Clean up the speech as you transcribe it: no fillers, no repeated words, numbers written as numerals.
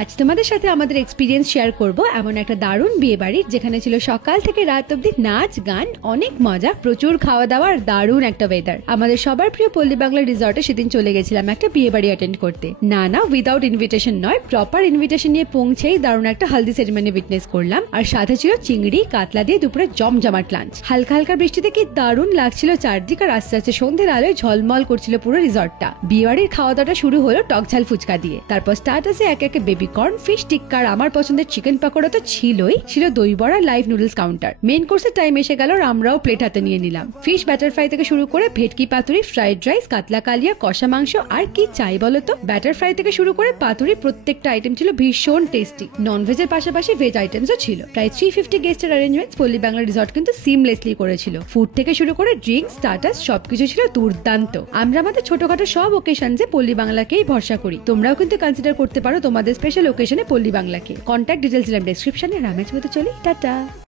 আজ তোমাদের সাথে আমাদের এক্সপিরিয়েন্স শেয়ার করব এমন একটা দারুণ বিয়ে বাড়ির, যেখানে ছিল সকাল থেকে রাত অব্দি নাচ গান, অনেক মজা, প্রচুর খাওয়া দাওয়া আর দারুণ একটা ওয়েদার। আমাদের সবার প্রিয় পল্লী বাংলা রিসর্টে সেদিন চলে গেছিলাম একটা বিয়ে বাড়ি অ্যাটেন্ড করতে। না উইদাউট ইনভিটেশন নয়, প্রপার ইনভিটেশন নিয়ে পৌঁছেই দারুণ একটা হলদি সেরেমনি উইটনেস করলাম। আর সাথে ছিল চিংড়ি কাতলা দিয়ে দুপুরে জমজমাট লাঞ্চ। হালকা হালকা বৃষ্টিতে কি দারুণ লাগছিল চারদিক, আর আস্তে আস্তে সন্ধ্যের আলোয় ঝলমল করছিল পুরো রিসর্টটা। বিয়ে বাড়ির খাওয়া দাওয়াটা শুরু হলো টকঝাল ফুচকা দিয়ে, তারপর স্টার্টাসে এক একে বেবি কর্ন, ফিশ টিক্কা, আর আমার পছন্দের চিকেন পাকোড়া তো ছিলই, ছিল দই বড়া, লাইভ নুডলস কাউন্টার। মেইন কোর্সের টাইম এসে গেল আর আমরাও প্লেট হাতে নিয়ে নিলাম। ফিশ ব্যাটার ফ্রাই থেকে শুরু করে ভেটকি পাতুরি, ফ্রাইড রাইস, কাতলা কালিয়া, কষা মাংস, আর কি চাই বলতো। ব্যাটার ফ্রাই থেকে শুরু করে পাতুরি, প্রত্যেকটা আইটেম ছিল ভীষণ টেস্টি। নন ভেজের পাশাপাশি ভেজ আইটেমসও ছিল। প্রায় 350 গেস্টের অ্যারেঞ্জমেন্টস পল্লী বাংলা রিসর্ট কিন্তু সিমলেসলি করেছিল। ফুড থেকে শুরু করে ড্রিঙ্কস, স্টার্টার্স সবকিছু ছিল দুর্দান্ত। আমরা আমাদের ছোটখাটো সব ওকেশনসে পল্লী বাংলাকেই ভরসা করি। তোমরাও কিন্তু কনসিডার করতে পারো তোমাদের স্পেশাল ওকেশনে পল্লী বাংলাকে। কন্ট্যাক্ট ডিটেইলস দিলাম ডেসক্রিপশনে। রামেজ মতো চলি, টাটা।